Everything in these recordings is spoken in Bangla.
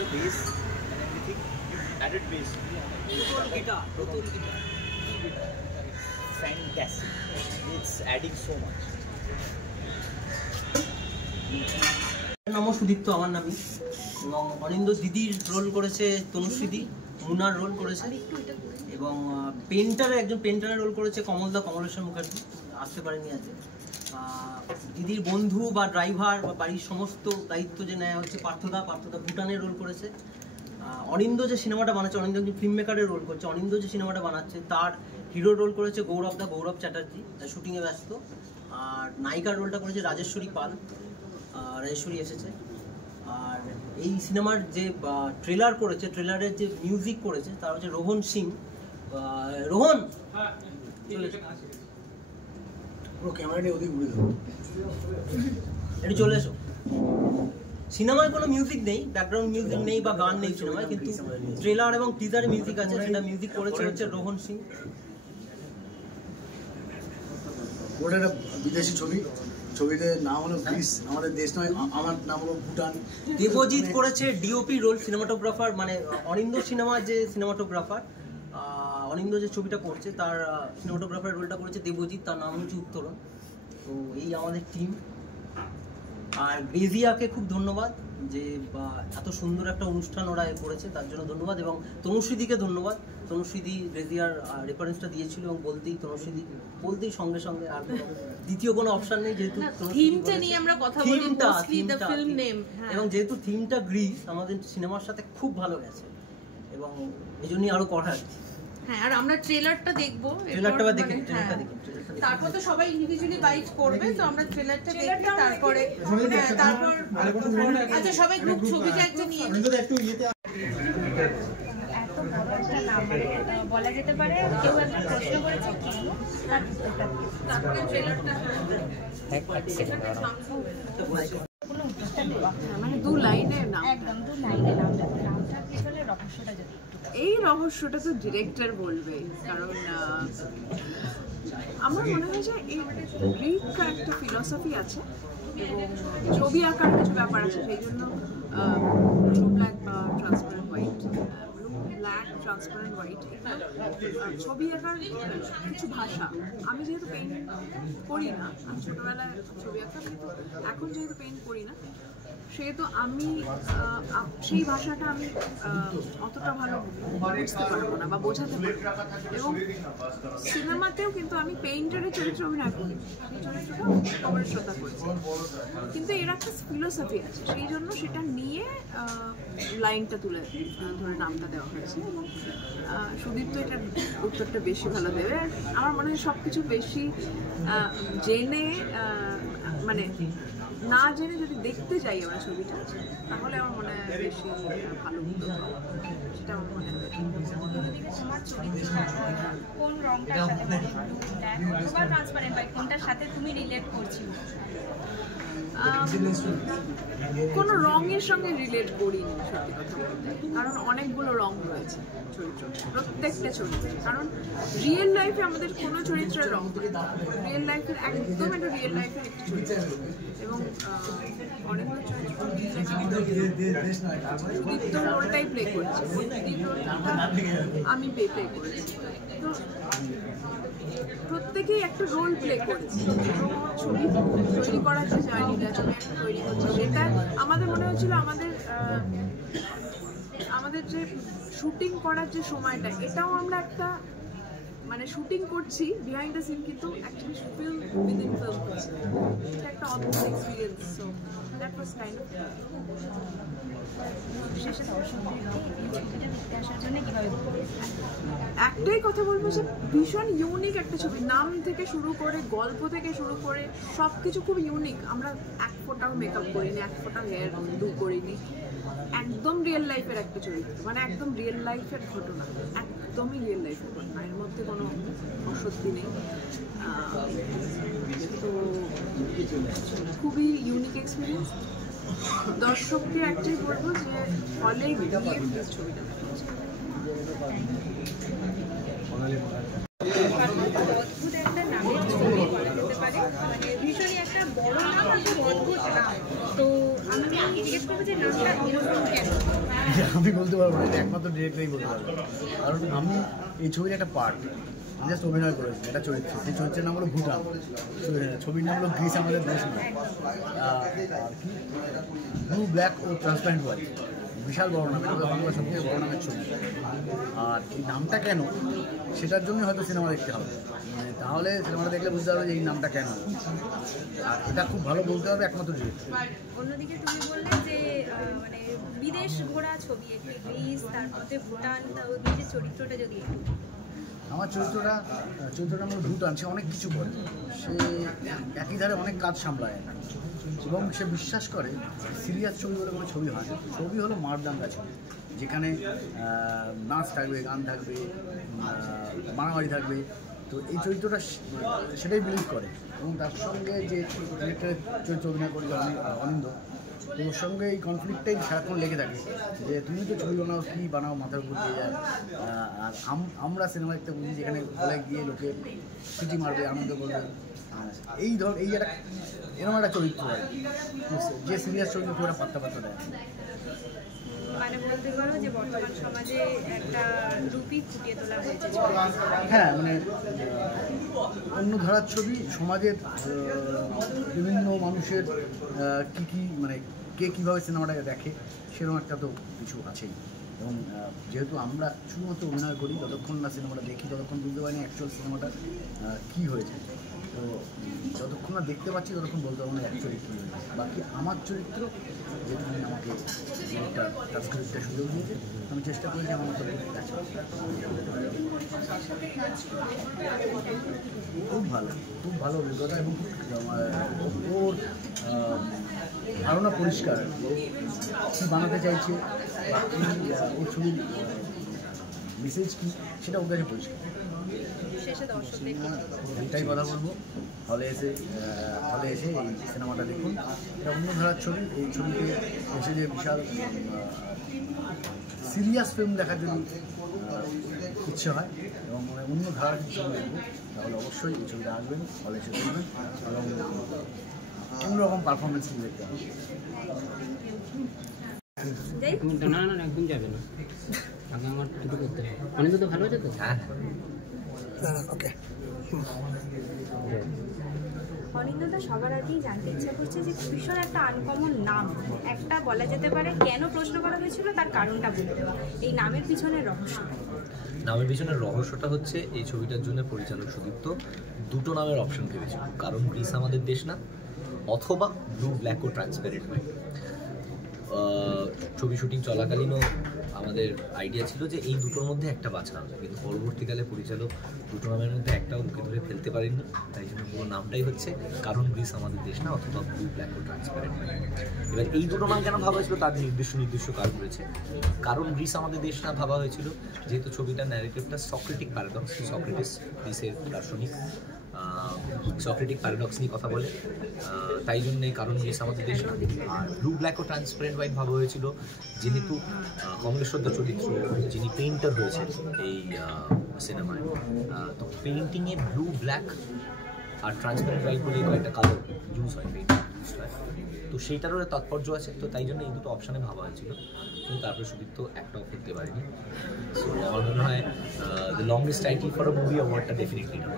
the bass and everything, added bass. Guitar. Fantastic. It's adding so much. নমঃ সুদীপ্ত আমার নামই, এবং অনিন্দ দিদির রোল করেছে তনুশ্রীদি, মুনার রোল করেছে, এবং একজন পেন্টারের রোল করেছে কমলেশ্বর মুখার্জি, আসতে পারেনি আজকে। দিদির বন্ধু বা ড্রাইভার বা বাড়ির সমস্ত দায়িত্ব যে নেওয়া হচ্ছে পার্থদা ভুটানের রোল করেছে। অনিন্দ যে সিনেমাটা বানাচ্ছে, অনিন্দ একজন ফিল্ম মেকারের রোল করছে, অনিন্দ যে সিনেমাটা বানাচ্ছে তার হিরোর রোল করেছে গৌরব চ্যাটার্জি, শুটিংয়ে ব্যস্ত। আর নায়িকার রোলটা করেছে রাজেশ্বরী পাল, রাজেশ্বরী এসেছে। আর এই সিনেমার যে ট্রেলার করেছে, ট্রেলারের যে মিউজিক করেছে তার হচ্ছে রোহন সিং। রোহন একটু চলে এসো। সিনেমায় কোনো মিউজিক নেই, ব্যাকগ্রাউন্ড মিউজিক নেই বা গান নেই সিনেমায়, কিন্তু ট্রেলার এবং টিজারে মিউজিক আছে, সেটা মিউজিক করেছে হচ্ছে রোহন সিং। ওটা একটা বিদেশি ছবিতে নাম হলো গ্রিস, আমাদের দেশ নয়, আমার নাম হলো ভুটান। দেবজিৎ করেছে ডিওপি রোল, সিনেমাটোগ্রাফার, মানে অনিন্দ সিনেমার যে সিনেমাটোগ্রাফার, অনিন্দ যে ছবিটা করছে তার সিনেমাটোগ্রাফার রোলটা করেছে দেবজিৎ, তার নাম হচ্ছে উত্তরণ। তো এই আমাদের টিম। আর গ্রেজিয়াকে খুব ধন্যবাদ যে এত সুন্দর একটা অনুষ্ঠান ওরা করেছে, তার জন্য ধন্যবাদ। এবং তনুশ্রীদিকে ধন্যবাদ, তনুশ্রীদি গ্রেজিয়ার রেফারেন্সটা দিয়েছিল এবং বলতেই সঙ্গে সঙ্গে আর দ্বিতীয় কোনো অপশন নেই, যেহেতু থিমটা নিয়ে আমরা কথা বলি, মোস্টলি দ্য ফিল্ম নেম, এবং যেহেতু থিমটা গ্রিস আমাদের সিনেমার সাথে খুব ভালো গেছে, এবং এই জন্যই আরো করা আর কি। হ্যাঁ, আর আমরা ট্রেলারটা দেখবো, তারপর তো সবাই ইন্ডিভিজুয়ালি বাইট করবে, তো আমরা ট্রেলারটা দেখি, তারপরে আচ্ছা সবাই গ্রুপ ছবিটা একটা নিয়ে বলা যেতে পারে। কেউ একটা প্রশ্ন করেছে কি, তারপরে ট্রেলারটা মানে 2 লাইনের নাম, একদম 2 লাইনের নামটা কি বলে, রহস্যটা যদি এই রহস্যটা তো ডিরেক্টর বলবে, কারণ আমার মনে হয় যে এই গ্রিক একটা ফিলসফি আছে এবং ছবি আঁকার কিছু ব্যাপার আছে, সেই জন্য ব্লু ব্ল্যাক বা ট্রান্সপারেন্ট হোয়াইট, ছবি আঁকার কিছু ভাষা। আমি যেহেতু পেইন্ট করি না, আমি ছোটোবেলায় ছবি আঁকতাম, কিন্তু এখন যেহেতু পেইন্ট করি না, সেহেতু আমি সেই ভাষাটা আমি অতটা ভালো বুঝতে পারবো না বা বোঝাতে পারবো না। এবং সিনেমাতেও কিন্তু আমি পেইন্টারের চরিত্র অভিনয় করি, সেই চরিত্রটা কমলের শ্রদ্ধা করেছি, কিন্তু এর একটা ফিলোসফি আছে, সেই জন্য সেটা নিয়ে লাইনটা তুলে ধরে নামটা দেওয়া হয়েছে। এবং সুদীপ তো এটার উত্তরটা বেশি ভালো দেবে। আমার মনে হয় সব কিছু বেশি জেনে, মানে না জেনে যদি দেখতে যাই আমরা ছবিটা, তাহলে আমার মনে হয় বেশি ভালো হতো, সেটা আমার মনে হয়। তোমার চরিত্রটা কোন রংটার সাথে, মানে ব্লু ব্ল্যাক অথবা ট্রান্সপারেন্ট হোয়াইট, কোনটার সাথে তুমি রিলেট করছিলে? কোনো রঙের সঙ্গে রিলেট করিনি সত্যি কথা বলতে, কারণ অনেকগুলো রং রয়েছে চরিত্র, প্রত্যেকটা চরিত্রে। কারণ রিয়েল লাইফে আমাদের কোনো চরিত্রের রং থাকে না, রিয়েল লাইফের একদম একটা রিয়েল লাইফের একটি চরিত্র, এবং অনেকগুলো চরিত্র রোলটাই প্লে করেছে, আমি প্লে করেছি, তো প্রত্যেকেই একটা রোল প্লে করেছে। ছবি তৈরি করার যে জার্নিটা, ছবি একটা তৈরি করছে, সেটা আমাদের মনে হচ্ছিল আমাদের যে শুটিং করার যে সময়টা, এটাও আমরা একটা মানে শুটিং করছি বিহাইন্ড দ্য সিন, কিন্তু অ্যাকচুয়ালি ফিল্ম উইদিন ফিল্ম করছি, এটা একটা অদ্ভুত experience. So that was kind of. বিশেষত দর্শকদেরকে এই ছবিটা দেখতে আসার জন্য কিভাবে একটাই কথা বলবো যে ভীষণ ইউনিক একটা ছবি, নাম থেকে শুরু করে গল্প থেকে শুরু করে সব কিছু খুব ইউনিক। আমরা এক ফোঁটাও মেকআপ করিনি, এক ফোঁটাও হেয়ার ডু করিনি, একদম রিয়েল লাইফের একটা চরিত্র, মানে একদম রিয়েল লাইফের ঘটনা, একদমই রিয়েল লাইফের ঘটনা, এর মধ্যে কোনো অসত্যি নেই। তো খুবই ইউনিক এক্সপিরিয়েন্স। দর্শককে একটাই বলবো যে হলে গিয়ে প্লিজ ছবিটা অদ্ভুত একটা নামের ছবি বলা যেতে পারে, মানে ভীষণই একটা বড় নাম আর খুব অদ্ভুত নাম। তো আমি জিজ্ঞেস করবো যে নামটা এরকম কেন? আমি বলতে পারবো না, এটা একমাত্র ডিরেক্টরই বলতে পারবো, কারণ আমি এই ছবির একটা পার্ট জাস্ট অভিনয় করেছি, একটা চরিত্র, সেই চরিত্রের নাম হলো ভুটান, ছবির নাম হলো গ্রিস আমাদের দেশ নয়, আর কি ব্লু ব্ল্যাক ও ট্রান্সপারেন্ট হোয়াইট, বিশাল বড় নাম, এটা বাংলা সবথেকে বড় নামের ছবি। আর এই নামটা কেন সেটার জন্যই হয়তো সিনেমা দেখতে হবে, মানে তাহলে সিনেমাটা দেখলে বুঝতে পারবে যে এই নামটা কেন, আর এটা খুব ভালো বলতে হবে একমাত্র ডিরেক্টর। অন্যদিকে তুমি বললে যে মানে বিদেশ ঘোরা ছবি, একটি গ্রিস, তার মধ্যে ভুটান, ওই যে চরিত্রটা যদি একটু। আমার চরিত্রটা আমরা ভুটান, সে অনেক কিছু করে, সে একই ধারে অনেক কাজ সামলায় এবং সে বিশ্বাস করে সিরিয়াস ছবি বলে কোনো ছবি হয় না, ছবি হলো মারদাঙ্গা ছবি, যেখানে নাচ থাকবে, গান থাকবে, মারামারি থাকবে। তো এই চরিত্রটা সেটাই বিলিভ করে এবং তার সঙ্গে যে ডিরেক্টরের চরিত্র অভিনয় করে অনিন্দ, তো ওর সঙ্গে এই কনফ্লিক্টটাই সারাক্ষণ লেগে থাকে যে তুমি তো ছবি বানাও, কী বানাও, মাথার উপর দিয়ে যায়। আর আমরা সিনেমা দেখতে বুঝি যেখানে বলে গিয়ে লোকে সিটি মারবে, আনন্দ করবে, এই একটা এরকম একটা চরিত্র আর কি, যে সিরিয়াস চরিত্র খুব একটা পাত্তা দেয়। মানে বলতে পারো যে বর্তমান সমাজে একটা রূপই ফুটিয়ে তোলা হয়েছে। হ্যাঁ, মানে অন্য ধারার ছবি, সমাজের বিভিন্ন মানুষের কী মানে কে কীভাবে সিনেমাটাকে দেখে সেরকম একটা তো কিছু আছেই। এবং যেহেতু আমরা শুধুমাত্র অভিনয় করি, যতক্ষণ না সিনেমাটা দেখি ততক্ষণ বুঝতে পারি না অ্যাকচুয়াল সিনেমাটা কী হয়েছে। তো যতক্ষণ না দেখতে পাচ্ছি ততক্ষণ বলতে পারবো না অ্যাকচুয়ালি কী হয়েছে। বাকি আমার চরিত্র যেখানে আমাকে একটা তার স্ক্রিপ্টটা সুযোগ দিয়েছে, আমি চেষ্টা করেছি আমার মতো খুব ভালো অভিজ্ঞতা এবং ওর ধারণা পরিষ্কার, কী বানাতে চাইছে বা ওর ছবির মেসেজ কী সেটা ওর কাছে পরিষ্কার। এটাই কথা বলবো, হলে এসে এই সিনেমাটা দেখুন, এটা অন্য ধারার ছবি। এই ছবিতে এসে যে বিশাল সিরিয়াস ফিল্ম দেখার জন্য ইচ্ছে হয় এবং অন্য ধারার ছবি দেখবো, তাহলে অবশ্যই এই ছবিটা আসবেন, হলে এসে দেখবেন এবং অন্যরকম পারফরমেন্স দেখতে হবে। না একদম যাবে না, আগে আমার কিছু করতে হবে। অনেক তো ভালো আছে তো। হ্যাঁ ওকে। অনিন্দদা, সবার আগেই জানতে ইচ্ছা করছে যে ভীষণ একটা আনকমন নাম, একটা বলা যেতে পারে কেন প্রশ্ন করা হয়েছিল তার কারণটা বলে দেওয়া, এই নামের পিছনের রহস্য। নামের পিছনের রহস্যটা হচ্ছে এই ছবিটার জন্য পরিচালক সুদীপ্ত দুটো নামের অপশন ভেবেছিল, কারণ গ্রিস আমাদের দেশ না, অথবা ব্লু ব্ল্যাক ও ট্রান্সপারেন্ট হোয়াইট। ছবি শুটিং চলাকালীনও আমাদের আইডিয়া ছিল যে এই দুটোর মধ্যে একটা বাছা হবে, কিন্তু পরবর্তীকালে পরিচালক দুটো নামের মধ্যে একটাও মুখে ধরে ফেলতে পারেননি, তাই জন্য পুরো নামটাই হচ্ছে কারণ গ্রিস আমাদের দেশ না, অথবা ব্লু ব্ল্যাক ও ট্রান্সপারেন্ট হোয়াইট। এবার এই দুটো নাম কেন ভাবা হয়েছিল তার নির্দিষ্ট কারণ রয়েছে। কারণ গ্রিস আমাদের দেশ না ভাবা হয়েছিল যেহেতু ছবিটার ন্যারেটিভটা সক্রেটিক প্যারাডক্স, সক্রেটিস গ্রিসের দার্শনিক, সক্রেটিক প্যারাডক্স নিয়ে কথা বলে, তাই জন্যে কারণ গ্রিস আমাদের দেশ না। আর ব্লু ব্ল্যাক ও ট্রান্সপারেন্ট হোয়াইট ভাবা হয়েছিল যেহেতু কমলেশ্বর দা চরিত্র যিনি পেইন্টার হয়েছেন এই সিনেমায়, তো পেইন্টিংয়ে ব্লু ব্ল্যাক আর ট্রান্সপারেন্ট হোয়াইট বলে কয়েকটা কালার ইউজ হয়, পেইন্টিং ইউজ হয়, তো সেইটারও তাৎপর্য আছে। তো তাই জন্য এই দুটো অপশানে ভাবা হয়েছিল, কিন্তু তারপরে সুদীপ্ত একটাও করতে পারেনি। সো আমার মনে হয় the longest title for a movie অ্যাওয়ার্ডটা ডেফিনেটলি না।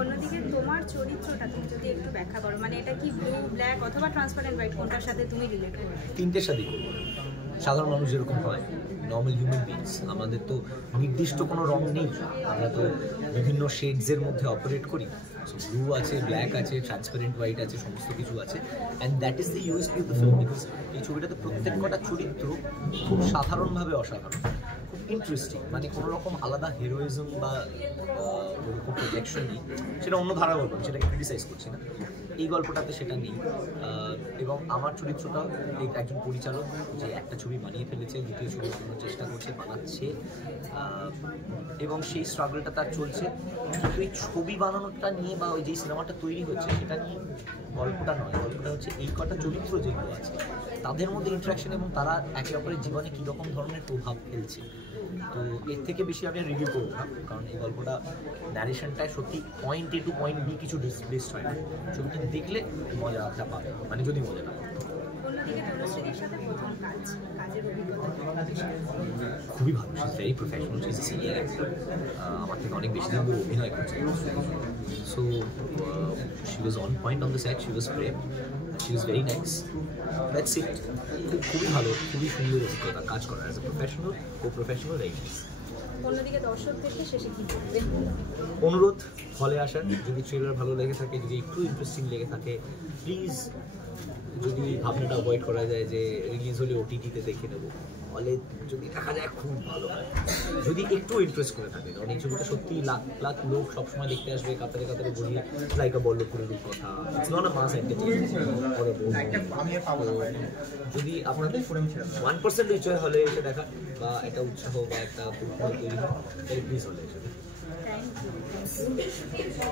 অন্যদিকে তোমার চরিত্রটা তুমি যদি একটু ব্যাখ্যা করো, মানে এটা কি ব্লু ব্ল্যাক অথবা ট্রান্সপারেন্ট হোয়াইট, কোনটার সাথে তুমি রিলেট করো? তিনটের সাথেই করবো। সাধারণ মানুষ যেরকম হয়, নর্মাল হিউম্যান বিংস, আমাদের তো নির্দিষ্ট কোনো রং নেই, আমরা তো বিভিন্ন শেডসের মধ্যে অপারেট করি। সো ব্লু আছে, ব্ল্যাক আছে, ট্রান্সপারেন্ট হোয়াইট আছে, সমস্ত কিছু আছে, and that is the USP of the film. Because এই ছবিটাতে প্রত্যেক কটা চরিত্র খুব সাধারণভাবে অসাধারণ, খুব ইন্টারেস্টিং, মানে কোনো রকম আলাদা হিরোইজম বা ওরকম প্রজেকশন নেই। সেটা অন্য ধারা গল্প, সেটাকে ক্রিটিসাইজ করছি না, এই গল্পটাতে সেটা নেই। এবং আমার চরিত্রটা একজন পরিচালক যে একটা ছবি বানিয়ে ফেলেছে, দ্বিতীয় ছবি বানানোর চেষ্টা করছে, বানাচ্ছে, এবং সেই স্ট্রাগলটা তার চলছে। তো এই ছবি বানানোটা নিয়ে বা ওই যে সিনেমাটা তৈরি হচ্ছে সেটা নিয়ে গল্পটা নয়, গল্পটা হচ্ছে এই কটা চরিত্র যেগুলো আছে তাদের মধ্যে ইন্টারাকশন এবং তারা একে অপরের জীবনে কীরকম ধরনের প্রভাব ফেলছে। তো এর থেকে বেশি আমি রিভিউ করবো না, কারণ এই গল্পটা ন্যারেশনটায় সত্যি point A to point B কিছু ডিসপ্লেসড হয় না। ছবিটা দেখলে মজাটা পাবে, মানে যদি মজাটা পাবে। অন্যদিকে তনুশ্রীর সাথে প্রথম কাজের অভিজ্ঞতা। খুবই ভালো, সে ভেরি প্রফেশনাল, সে ইজ এ সিনিয়র অ্যাক্টর, আমার থেকে অনেক বেশি দিন ধরে অভিনয় করছে। So she was on point on the set, she was prim, she was very nice, that's it. খুবই ভালো, খুবই সুন্দর অভিজ্ঞতা কাজ করা as a professional, professional, very nice. অন্যদিকে দর্শকদেরকে শেষে কি বলবে? অনুরোধ হলে আসার, যদি ট্রেলার ভালো লেগে থাকে, যদি একটু ইন্টারেস্টিং লেগে থাকে, প্লিজ, যদি ভাবনাটা অ্যাভয়েড করা যায় যে রিলিজ হলে ওটিটিতে দেখে নেবো, হলে যদি দেখা যায় খুব ভালো হয়, যদি একটু ইন্টারেস্ট করে থাকে। কারণ এই ছবিটা সত্যি লাখ লাখ লোক সবসময় দেখতে আসবে, কাতারে কাতারে বসিয়ে লাইক আ বল্লভপুরের রূপকথা, it's not a mass entertainment. যদি আপনাদের 1% রিচ হলে এসে দেখা, বা একটা উৎসাহ বা একটা তৈরি হয়, তাহলে প্লিজ হলে এসে। Thank you.